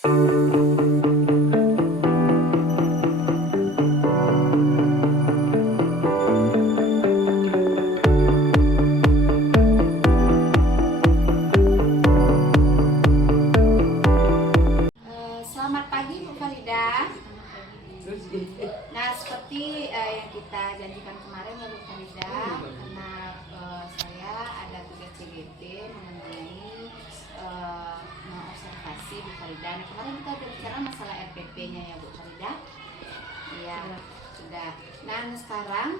Selamat pagi Bu Farida. Nah, seperti yang kita janjikan kemarin ya Bu Farida, karena saya ada tugas CGT mengenai mengobservasi Bu Farida. Nah, kemarin kita berbicara masalah RPP-nya ya Bu Farida. Iya, sudah. Nah, sekarang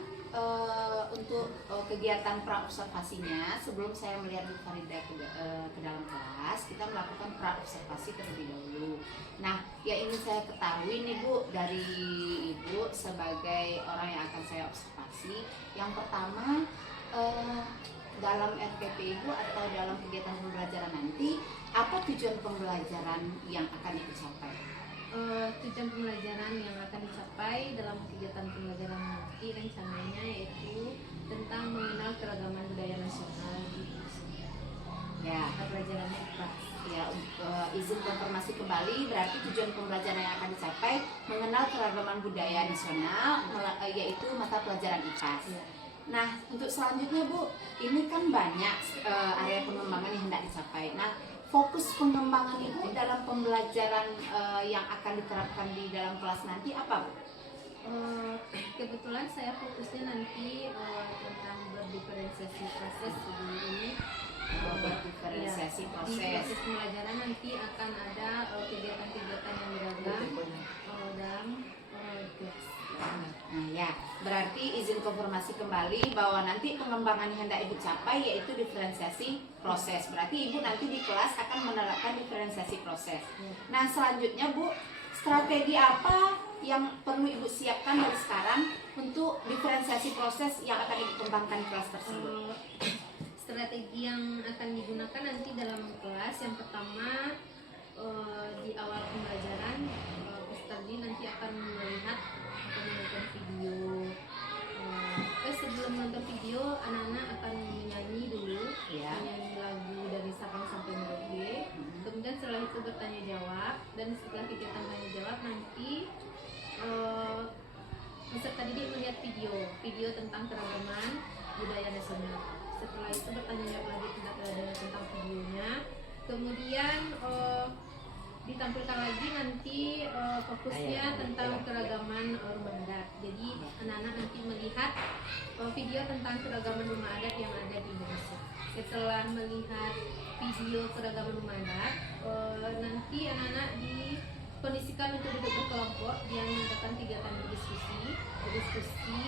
untuk kegiatan pra-observasinya, sebelum saya melihat Bu Farida ke dalam kelas, kita melakukan pra-observasi terlebih dahulu. Nah, yang ingin saya ketahui nih Bu, dari Ibu sebagai orang yang akan saya observasi, yang pertama dalam RPP Ibu atau dalam kegiatan pembelajaran nanti, apa tujuan pembelajaran yang akan Ibu capai? Tujuan pembelajaran yang akan dicapai dalam kegiatan pembelajaran nanti rencananya yaitu tentang mengenal keragaman budaya nasional di Indonesia. Ya, Pelajarannya IPA. ya, izin konfirmasi kembali, berarti tujuan pembelajaran yang akan dicapai mengenal keragaman budaya nasional, yaitu mata pelajaran IPA. Ya. Nah, untuk selanjutnya Bu, ini kan banyak area pengembangan yang hendak dicapai. Nah, fokus pengembangan Ibu dalam pembelajaran yang akan diterapkan di dalam kelas nanti apa Bu? Kebetulan saya fokusnya nanti tentang berdiferensiasi proses sebelum ini. Berdiferensiasi Di proses. proses pembelajaran nanti akan ada kegiatan-kegiatan yang beragam dalam kelas. Nah ya, berarti izin konfirmasi kembali bahwa nanti pengembangan yang hendak Ibu capai yaitu diferensiasi proses. Berarti Ibu nanti di kelas akan menerapkan diferensiasi proses. Nah, selanjutnya Bu, strategi apa yang perlu Ibu siapkan dari sekarang untuk diferensiasi proses yang akan Ibu kembangkan di kelas tersebut? Strategi yang akan digunakan nanti dalam kelas, yang pertama di awal pembelajaran peserta nanti akan melihat atau menonton video. Sebelum menonton video, anak-anak akan menyanyi dulu, menyanyi lagu dari Sabang sampai Merauke. Kemudian setelah itu bertanya jawab, dan setelah kegiatan tanya jawab nanti peserta didik melihat video tentang keragaman budaya nasional. Setelah itu bertanya jawab lagi tentang videonya. Kemudian ditampilkan lagi nanti fokusnya tentang keragaman rumah adat. Jadi anak-anak nanti melihat video tentang keragaman rumah adat yang ada di Indonesia. Setelah melihat video keragaman rumah adat, nanti anak-anak dikondisikan untuk duduk berkelompok yang mengadakan kegiatan berdiskusi,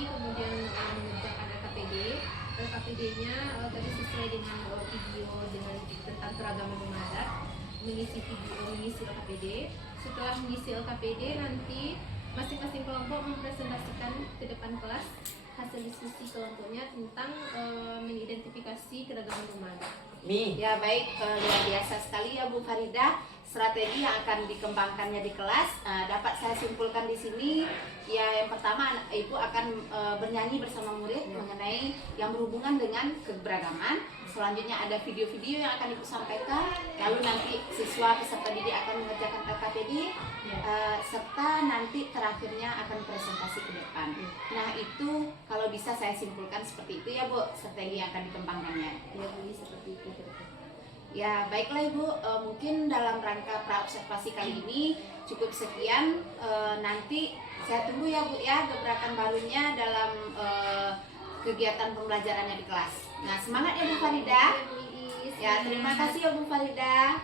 kemudian mengerjakan LKPD. LKPD-nya tadi sesuai dengan video dengan tentang keragaman rumah adat, mengisi LKPD. Setelah mengisi LKPD, nanti masing-masing kelompok mempresentasikan ke depan kelas hasil diskusi kelompoknya tentang mengidentifikasi keragaman rumah adat. Ya baik, luar biasa sekali ya Bu Farida. Strategi yang akan dikembangkannya di kelas dapat saya simpulkan di sini. Ya, yang pertama Ibu akan bernyanyi bersama murid mengenai yang berhubungan dengan keberagaman. Selanjutnya ada video-video yang akan Ibu sampaikan. Lalu nanti siswa peserta didik akan mengerjakan LKPD, serta nanti terakhirnya akan presentasi ke depan. Nah, itu kalau bisa saya simpulkan seperti itu ya Bu, strategi yang akan dikembangkannya. Ya, Bu, seperti itu. Ya, baiklah Ibu, mungkin dalam rangka pra-observasi kali ini cukup sekian. Nanti saya tunggu ya Bu ya gebrakan barunya dalam kegiatan pembelajarannya di kelas. Nah, semangat ya Bu Farida. Ya, terima kasih ya Bu Farida.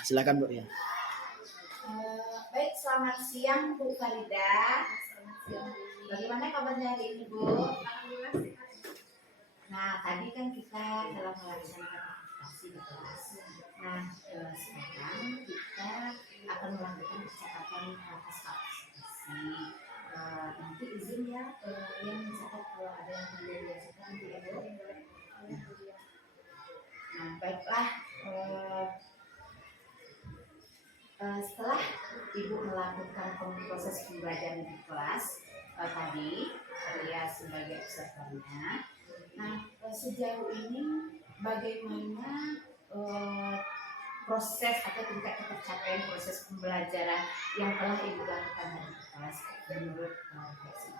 Silakan Bu ya. Baik, selamat siang Bu Farida. Bagaimana kabarnya hari ini Bu? Nah, tadi kan kita telah melaksanakan aktivasi di kelas. Nah, sekarang kita akan melakukan percakapan atas aktivasi. Nanti izin ya yang mencatat kalau ada yang perlu diajukan nanti ya Bu. Nah, baiklah. Setelah Ibu melakukan proses pembelajaran di kelas tadi, saya sebagai pesertanya. Nah, sejauh ini bagaimana proses atau tingkat ketercapaian proses pembelajaran yang telah Ibu lakukan dari kelas menurut Desi?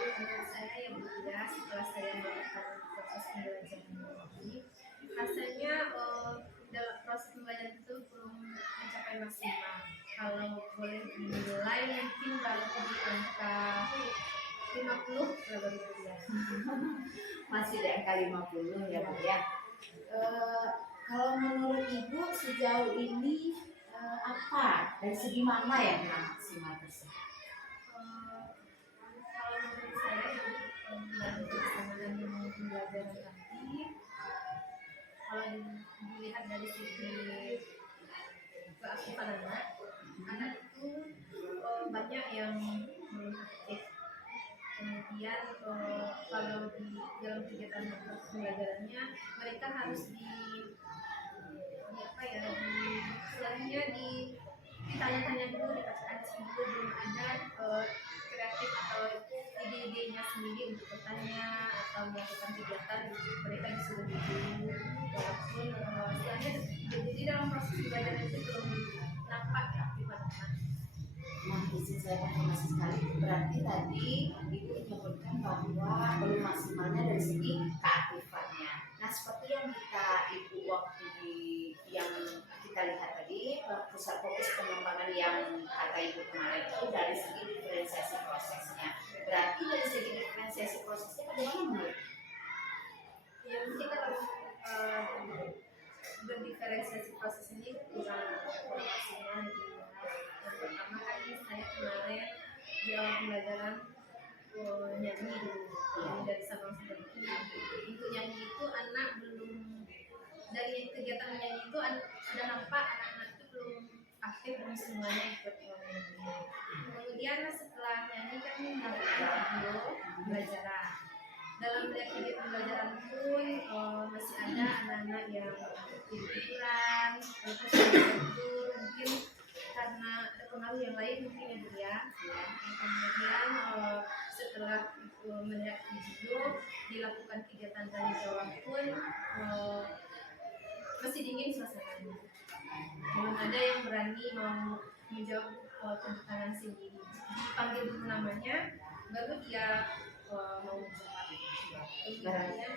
Menurut saya yang berbeda setelah saya melakukan proses pembelajaran ini, rasanya dalam proses pembelajaran itu belum mencapai maksimal. Kalau boleh dinilai mungkin baru di angka 50 baru berjalan. Masih di angka 50 ya Bu ya. Kalau menurut Ibu sejauh ini apa dari segi mana yang kurang maksimal tersebut? Kalau menurut saya dari pelaksanaan pembelajaran nanti, kalau dilihat dari segi keaktifan anak itu banyak yang belum aktif. Kemudian kalau di dalam kegiatan pembelajarannya mereka harus ditanya-tanya dulu, dikasih dulu, belum ada kreatif atau ide-idenya sendiri untuk bertanya atau melakukan kegiatan, mereka disuruh dulu. Walaupun istilahnya jadi dalam proses belajar itu belum nampak keaktifan anak. Nah, izin saya konfirmasi sekali, berarti tadi Ibu menyebutkan bahwa belum maksimalnya dari segi keaktifannya. Nah, seperti yang Ibu waktu yang kita lihat tadi, pusat fokus pengembangan yang kata Ibu kemarin itu dari segi diferensiasi prosesnya. Berarti dari segi diferensiasi prosesnya bagaimana menurut? Ya mungkin kalau berdiferensiasi proses ini kurang maksimal. Yang pertama kali saya kemarin di awal pembelajaran nyanyi dulu dari Sabang sampai Merauke. Untuk nyanyi itu anak belum, dari kegiatan menyanyi itu sudah nampak anak-anak itu belum aktif, belum semuanya ikut nyanyi. Kemudian setelah nyanyi kan melakukan video pembelajaran. Dalam kegiatan pembelajaran pun masih ada anak-anak yang tiduran, terus tidur, mungkin karena ada pengaruh yang lain mungkin ya dia. Kemudian setelah melihat video dilakukan kegiatan tanya jawab pun masih dingin suasananya, belum ada yang berani mau menjawab tepuk tangan sendiri. Dipanggil dulu namanya baru dia mau menjawab. Kemudian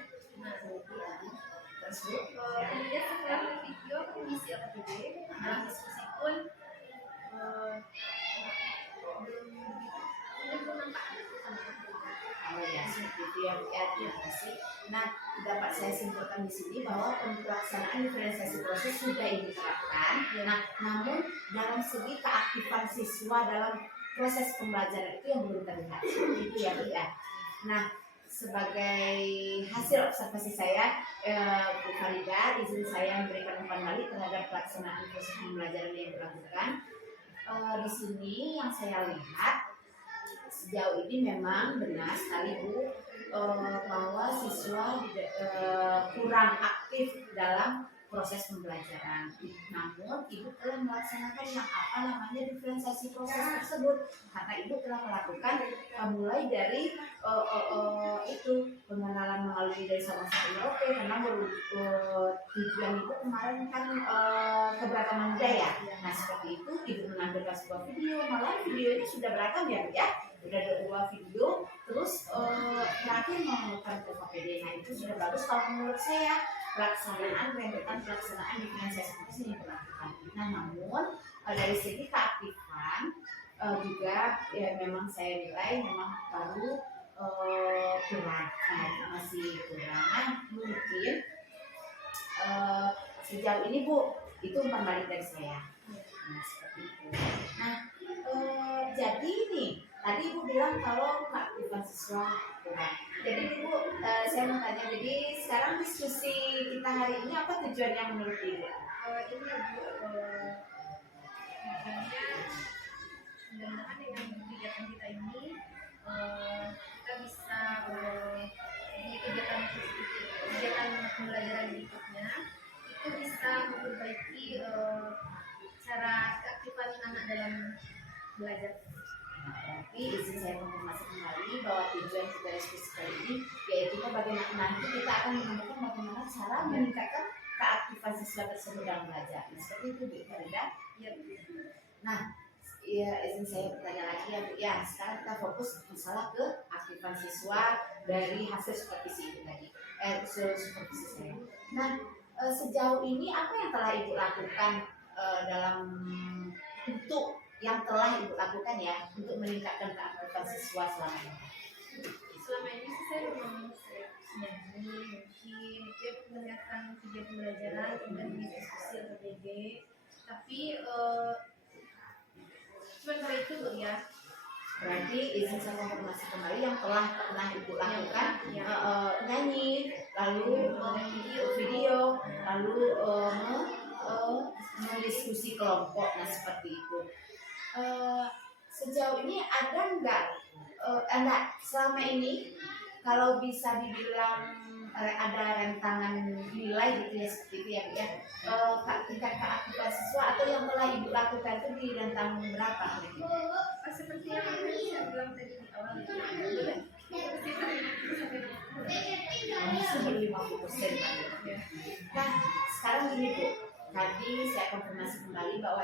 kemudian setelah video mengisi APD, dalam diskusi pun belum nampak. Oh ya, seperti itu ya Bu ya, terima kasih. Nah, dapat saya simpulkan di sini bahwa pelaksanaan diferensiasi proses sudah Ibu terapkan. Nah, namun dalam segi keaktifan siswa dalam proses pembelajaran itu yang belum terlihat. Seperti itu ya Bu ya. Nah, sebagai hasil observasi saya, Bu Farida, izin saya memberikan umpan balik terhadap pelaksanaan proses pembelajaran yang dilakukan. Di sini yang saya lihat sejauh ini memang benar sekali Bu, bahwa siswa kurang aktif dalam proses pembelajaran. Namun Ibu telah melaksanakan yang apa namanya diferensiasi proses tersebut, karena Ibu telah melakukan mulai dari itu pengenalan melalui dari Sabang sampai Merauke, karena tujuan Ibu kemarin kan keberagaman budaya. Nah seperti itu Ibu menampilkan sebuah video, malah video ini sudah beragam ya Bu ya. Udah ada 2 video, terus terakhir menggunakan KPD. Nah itu sudah bagus kalau menurut saya pelaksanaan pelaksanaan diferensiasi proses yang dilakukan. Nah namun dari segi keaktifan juga ya memang saya nilai memang baru kurang, masih kurang. Nah mungkin sejauh ini Bu itu umpan balik dari saya. Nah seperti itu. Nah jadi nih tadi Ibu bilang kalau keaktifan siswa kurang. Jadi Ibu, saya mau tanya, jadi sekarang diskusi kita hari ini apa tujuannya menurut Ibu? Ini Bu, tujuannya mudah-mudahan dengan kegiatan kita ini kita bisa di kegiatan pembelajaran berikutnya itu bisa memperbaiki cara keaktifan anak dalam belajar. berarti izin saya konfirmasi kembali bahwa tujuan kita diskusi kali ini yaitu bagaimana nanti kita akan menemukan bagaimana cara meningkatkan keaktifan siswa tersebut dalam belajar. Nah, seperti itu Bu Farida. Ya. Nah, ya izin saya bertanya lagi ya Bu. Ya, sekarang kita fokus masalah ke aktifan siswa dari hasil supervisi itu tadi. Supervisi saya. Nah, sejauh ini apa yang telah Ibu lakukan dalam untuk yang telah Ibu lakukan ya untuk meningkatkan keaktifan siswa selama ini? Selama ini sih saya memang nyanyi, mungkin dia menyiapkan video pembelajaran, kemudian diskusi atau BB. Tapi cuma kalau itu Bu ya. Berarti izin saya konfirmasi kembali yang telah pernah Ibu lakukan Ya. nyanyi, lalu video, lalu mendiskusi kelompok, nah seperti itu. Sejauh ini ada enggak selama ini kalau bisa dibilang ada rentangan nilai gitu ya seperti itu ya Bu ya, tingkat keaktifan siswa atau yang telah Ibu lakukan itu di rentang berapa gitu? Seperti yang saya bilang tadi di awal itu, Masih 50% tadi. Nah, sekarang gini Bu, tadi saya konfirmasi kembali bahwa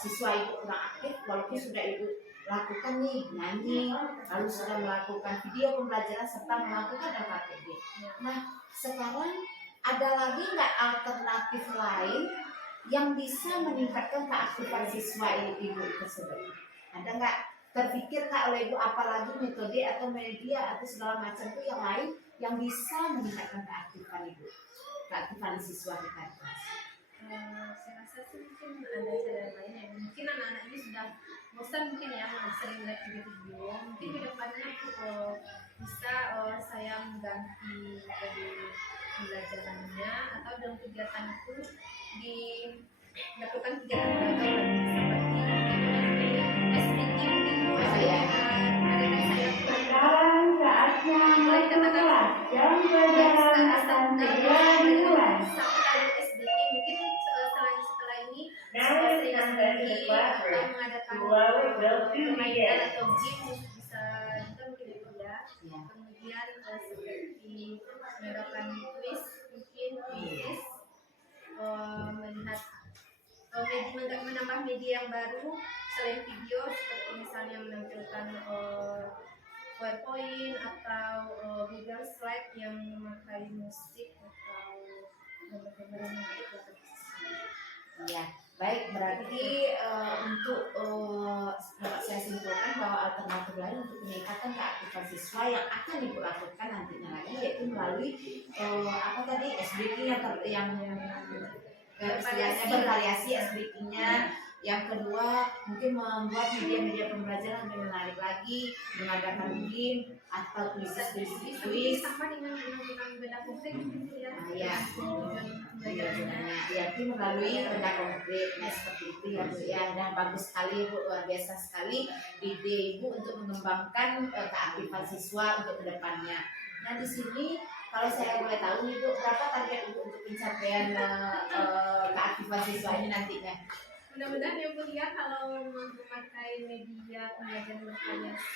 siswa Ibu kurang aktif walaupun sudah Ibu lakukan nih nyanyi, lalu sudah melakukan video pembelajaran serta melakukan LKTB. Nah, sekarang ada lagi nggak alternatif lain yang bisa meningkatkan keaktifan siswa Ibu tersebut? Ada nggak terpikir nggak oleh Ibu apalagi metode atau media atau segala macam itu yang lain yang bisa meningkatkan keaktifan Ibu, keaktifan siswa di kelas? Saya rasa sih mungkin ada cara lain ya. Mungkin anak-anak ini sudah bosan mungkin ya sering lihat video. Mungkin kedepannya bisa saya mengganti dari pembelajarannya atau dalam kegiatan itu dilakukan kegiatan belajar seperti SPG mungkin Ya. ada saya Sekarang saatnya memulai jam pelajaran akan segera dimulai. satu kali SDG mungkin setelah ini Now it's time to enter the classroom. Slowly will soon begin. atau game bisa juga mungkin itu ya. Ya. Kemudian seperti mengadakan quiz mungkin quiz melihat menambah media yang baru selain video seperti misalnya menampilkan PowerPoint atau Google Slide yang memakai musik atau gambar-gambar yang menarik untuk siswa. Ya, baik, berarti untuk dapat saya simpulkan bahwa alternatif lain untuk meningkatkan keaktifan siswa yang akan Ibu lakukan nantinya lagi yaitu melalui apa tadi SBK yang istilahnya bervariasi SBK-nya. Yang kedua mungkin membuat media-media pembelajaran lebih menarik lagi, mengadakan game atau Bisa kuis. sama dengan benda konkret gitu ya. Ya. Yaitu melalui benda konkret. Nah seperti itu ya Bu ya. Dan bagus sekali Bu, luar biasa sekali ide Ibu untuk mengembangkan keaktifan siswa untuk kedepannya. Nah di sini kalau saya boleh tahu nih Bu, berapa target Ibu untuk pencapaian keaktifan siswa ini nantinya? Mudah-mudahan yang mulia kalau memakai media pembelajaran bervariasi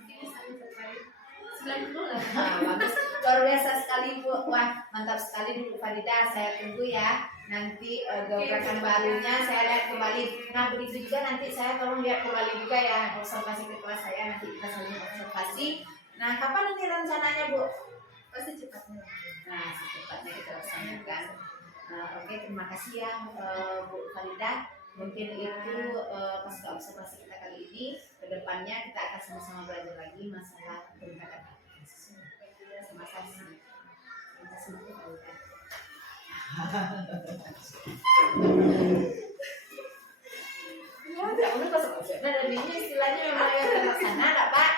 mungkin bisa mencapai 90 lah. Nah, bagus, luar biasa sekali Bu. Wah mantap sekali Bu Farida. Saya tunggu ya nanti gebrakan barunya saya lihat kembali. Nah begitu juga nanti saya tolong lihat kembali juga ya observasi ke kelas saya, nanti kita saling observasi. Nah kapan nanti rencananya Bu? Pasti cepatnya. Nah secepatnya kita laksanakan. Oke, terima kasih ya Bu Farida. Mungkin itu pasca observasi kita kali ini. Kedepannya kita akan sama-sama belajar lagi masalah peningkatan keaktifan siswa. Terima kasih. Terima kasih Bu Farida. Ya, tidak boleh kosong-kosong. Nah, dan ini istilahnya memang yang terlaksana, enggak Pak?